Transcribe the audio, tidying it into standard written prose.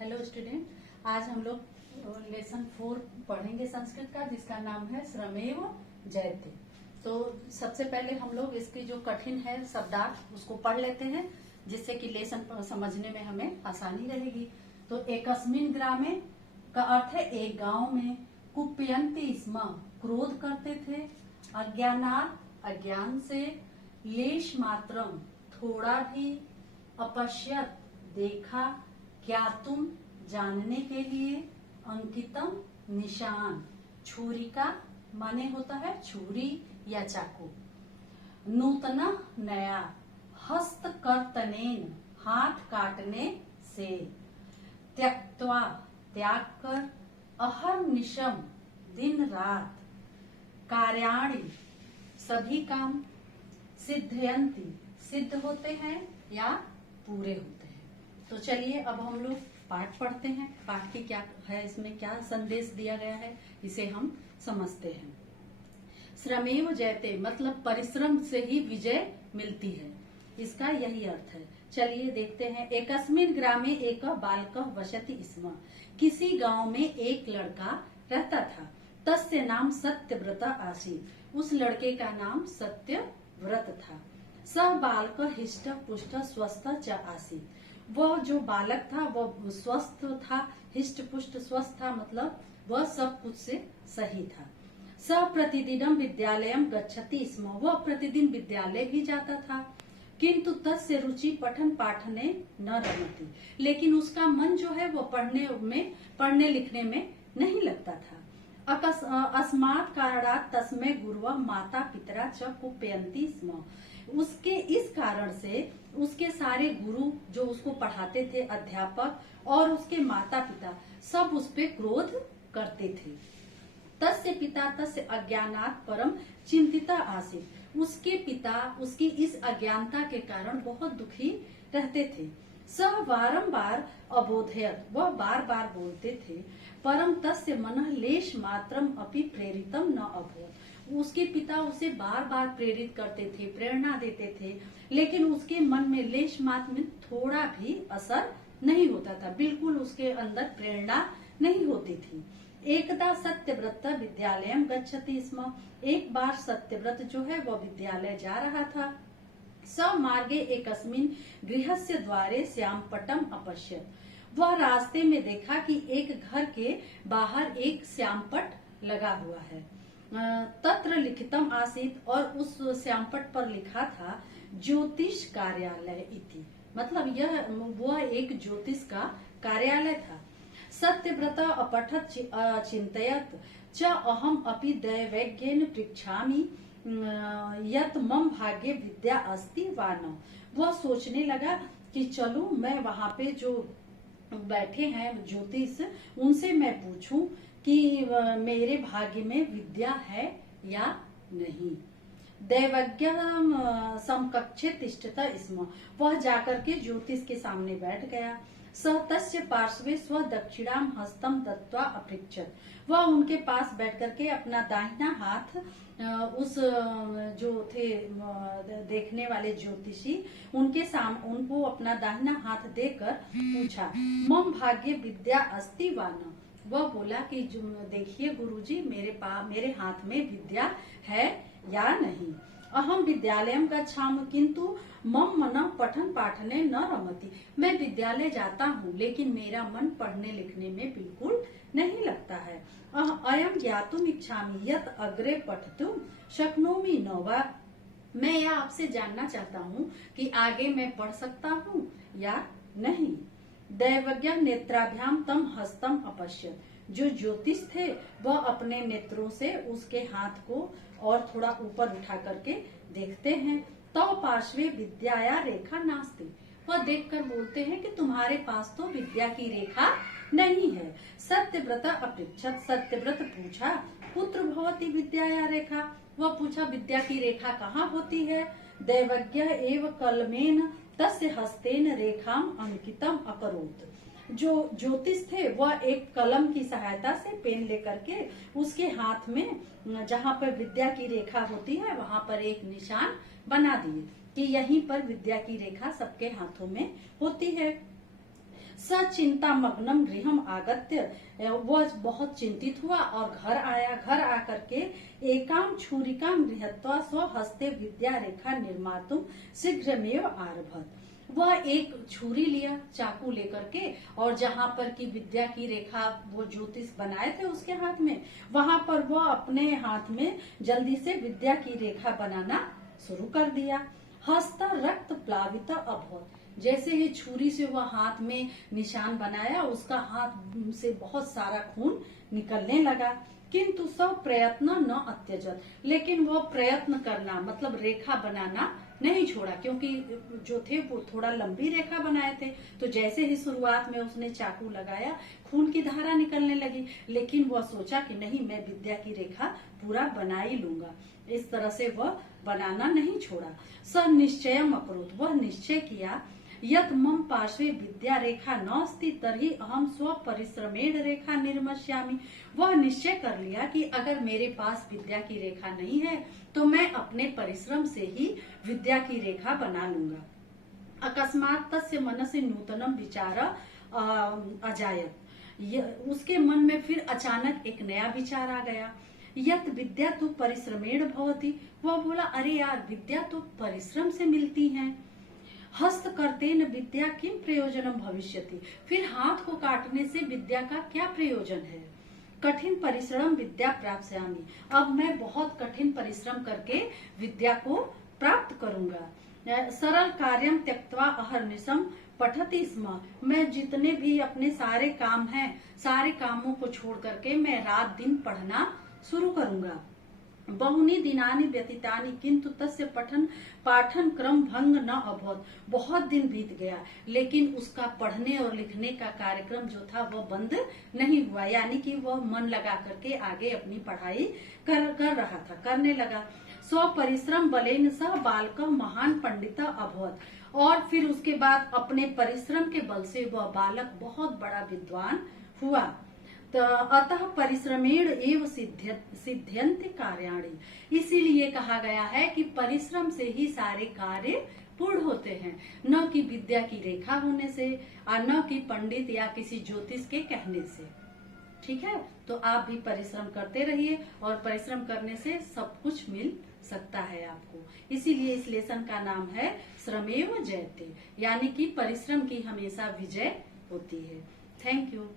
Hello student, आज हम लोग लेसन 4 पढ़ेंगे संस्कृत का, जिसका नाम है श्रमेव जयते। तो सबसे पहले हम लोग इसकी जो कठिन है शब्दार्थ उसको पढ़ लेते हैं, जिससे कि लेसन समझने में हमें आसानी रहेगी। तो एकस्मिन ग्रामे का अर्थ है एक गांव में, कुप्यन्ति स्म क्रोध करते थे, अज्ञानात् अज्ञान से, लेश मात्रम थोड़ा भी, अपश्यत देखा, ज्ञातुम जानने के लिए, अंकितम निशान छुरी का माने होता है छुरी या चाकू, नूतना नया, हस्तकर्तनेन हाथ काटने से, त्यक्त्वा त्याग कर, अहर्निशम दिन रात, कार्याणि सभी काम, सिद्धयन्ति सिद्ध होते हैं या पूरे होते हैं। तो चलिए अब हम लोग पाठ पढ़ते हैं। पाठ की क्या है, इसमें क्या संदेश दिया गया है, इसे हम समझते हैं। श्रमेव जयते मतलब परिश्रम से ही विजय मिलती है, इसका यही अर्थ है। चलिए देखते हैं। एकस्मिन ग्रामे एक बालकः वसति स्म, किसी गांव में एक लड़का रहता था। तस्य नाम सत्यव्रत आसीत्, उस लड़के का नाम सत्यव्रत था। स बालक हिष्ट पुष्ट स्वस्थ च आसीत्, वह जो बालक था वह स्वस्थ था, हिष्ट पुष्ट स्वस्थ था, मतलब वह सब कुछ से सही था। स प्रतिदिनम विद्यालयम गच्छति स्म, वह प्रतिदिन विद्यालय भी जाता था। किंतु तस्य रुचि पठन पाठने न रमति, लेकिन उसका मन जो है वो पढ़ने लिखने में नहीं लगता था। अस्मात् कारणात् तस्मै गुरुः माता पितरा च कुप्यन्ति स्म, उसके इस कारण से उसके सारे गुरु जो उसको पढ़ाते थे, अध्यापक और उसके माता पिता सब उस पे क्रोध करते थे। तस्य पिता तस्य अज्ञानात् परम चिंतिता आसीत्, उसके पिता उसकी इस अज्ञानता के कारण बहुत दुखी रहते थे। सह बारंबार अबोधयत, वह बार बार बोलते थे। परम तस्य मनः लेश मात्रम अपि प्रेरितम न अभवत्, उसके पिता उसे बार बार प्रेरित करते थे, प्रेरणा देते थे, लेकिन उसके मन में लेश मात्र में थोड़ा भी असर नहीं होता था, बिल्कुल उसके अंदर प्रेरणा नहीं होती थी। एकदा सत्यव्रत विद्यालयम गच्छति स्म, एक बार सत्यव्रत जो है वह विद्यालय जा रहा था। स मार्गे एकस्मिन गृहस्य द्वारे श्यामपट्टम अपश्यत, वह रास्ते में देखा कि एक घर के बाहर एक श्यामपट्ट लगा हुआ है। तत्र लिखितम आसीत्, और उस श्यामपट्ट पर लिखा था ज्योतिष कार्यालय इति, मतलब वह एक ज्योतिष का कार्यालय था। सत्यव्रत अपठत चिंतयत च अहम अपि दैवज्ञेन पृच्छामि यत मम भाग्ये विद्या अस्ति वा न, वह सोचने लगा कि चलूं मैं वहां पे जो बैठे हैं ज्योतिष, उनसे मैं पूछूं कि मेरे भाग्य में विद्या है या नहीं। दैवज्ञ समकक्षे तिष्ठता स्म, वह जाकर के ज्योतिष के सामने बैठ गया। सह तस्य पार्श्वे स्व दक्षिणाम हस्तम दत्वा अपृच्छत, वह उनके पास बैठ करके अपना दाहिना हाथ उस जो थे देखने वाले ज्योतिषी उनको अपना दाहिना हाथ देकर पूछा, मम भाग्य विद्या अस्ति वा न, वह बोला कि देखिए गुरुजी, मेरे हाथ में विद्या है या नहीं। अहम विद्यालयम गच्छामि किंतु मम मनः पठन पाठने न रमति, मैं विद्यालय जाता हूँ लेकिन मेरा मन पढ़ने लिखने में बिल्कुल नहीं लगता है। अयम ज्ञातुम इच्छामि यत अग्रे पठितुम शक्नोमि न वा, मैं यह आपसे जानना चाहता हूँ कि आगे मैं पढ़ सकता हूँ या नहीं। दैवज्ञ नेत्राभ्याम तम हस्तम अपश्यत, जो ज्योतिष थे वह अपने नेत्रों से उसके हाथ को और थोड़ा ऊपर उठा करके देखते हैं। तो पार्श्वे विद्याया रेखा नास्ति, वह देखकर बोलते हैं कि तुम्हारे पास तो विद्या की रेखा नहीं है। सत्यव्रत अपृच्छत, सत्यव्रत पूछा कुत्र भवति विद्याया रेखा, वह पूछा विद्या की रेखा कहाँ होती है। दैवज्ञ एव कलमेन तस्य हस्तेन रेखाम अंकितम अकरोत्, जो ज्योतिष थे वह एक कलम की सहायता से पेन लेकर के उसके हाथ में जहाँ पर विद्या की रेखा होती है वहां पर एक निशान बना दिए कि यहीं पर विद्या की रेखा सबके हाथों में होती है। स सचिंता मग्नम गृहम आगत्य, वह बहुत चिंतित हुआ और घर आया। घर आकर के एकाम छुरिकाम गृहत्वा स्वहस्ते विद्या रेखा निर्मातुम शीघ्रमेव आरभत। वह एक छुरी लिया, चाकू लेकर के, और जहाँ पर की विद्या की रेखा वो ज्योतिष बनाए थे उसके हाथ में, वहां पर वह अपने हाथ में जल्दी से विद्या की रेखा बनाना शुरू कर दिया। हस्त रक्त प्लावित अभवत, जैसे ही छुरी से वह हाथ में निशान बनाया, उसका हाथ से बहुत सारा खून निकलने लगा। किंतु सब प्रयत्न न अत्यजत, लेकिन वह प्रयत्न करना मतलब रेखा बनाना नहीं छोड़ा, क्योंकि जो थे वो थोड़ा लंबी रेखा बनाए थे। तो जैसे ही शुरुआत में उसने चाकू लगाया, खून की धारा निकलने लगी, लेकिन वह सोचा कि नहीं, मैं विद्या की रेखा पूरा बना ही लूंगा। इस तरह से वह बनाना नहीं छोड़ा। स निश्चयम अकरोत्, वह निश्चय किया, यत मम पार्श्वे विद्या रेखा नास्ति तर्हि अहम स्व परिश्रमेण रेखा निर्मस्यामि। वह निश्चय कर लिया कि अगर मेरे पास विद्या की रेखा नहीं है तो मैं अपने परिश्रम से ही विद्या की रेखा बना लूंगा। अकस्मात तस्य मनसि नूतनम विचार अजायत, उसके मन में फिर अचानक एक नया विचार आ गया। यत विद्या तो परिश्रमेण भवति, वह बोला, अरे यार, विद्या तो परिश्रम से मिलती है। हस्त करते न विद्या किम प्रयोजनम भविष्यति, फिर हाथ को काटने से विद्या का क्या प्रयोजन है। कठिन परिश्रम विद्या प्राप्स्यामि, अब मैं बहुत कठिन परिश्रम करके विद्या को प्राप्त करूंगा। सरल कार्यम त्यक्त्वा अहर्निशम पठति स्म, मैं जितने भी अपने सारे काम हैं, सारे कामों को छोड़ करके मैं रात दिन पढ़ना शुरू करूंगा। बहुनी दिनानि व्यतीतानि किंतु तस्य पठन पाठन क्रम भंग न अभवत, बहुत दिन बीत गया लेकिन उसका पढ़ने और लिखने का कार्यक्रम जो था वह बंद नहीं हुआ, यानी कि वह मन लगा करके आगे अपनी पढ़ाई कर रहा था, करने लगा। स्व परिश्रम बलेन सह बालक महान पंडित अभवत, और फिर उसके बाद अपने परिश्रम के बल से वह बालक बहुत बड़ा विद्वान हुआ। अतः परिश्रमेण एव सिद्ध्यन्ति कार्याणि, इसीलिए कहा गया है कि परिश्रम से ही सारे कार्य पूर्ण होते हैं, न कि विद्या की रेखा होने से और न कि पंडित या किसी ज्योतिष के कहने से। ठीक है, तो आप भी परिश्रम करते रहिए और परिश्रम करने से सब कुछ मिल सकता है आपको। इसीलिए इस लेसन का नाम है श्रमेव जयते, यानी कि परिश्रम की हमेशा विजय होती है। Thank you.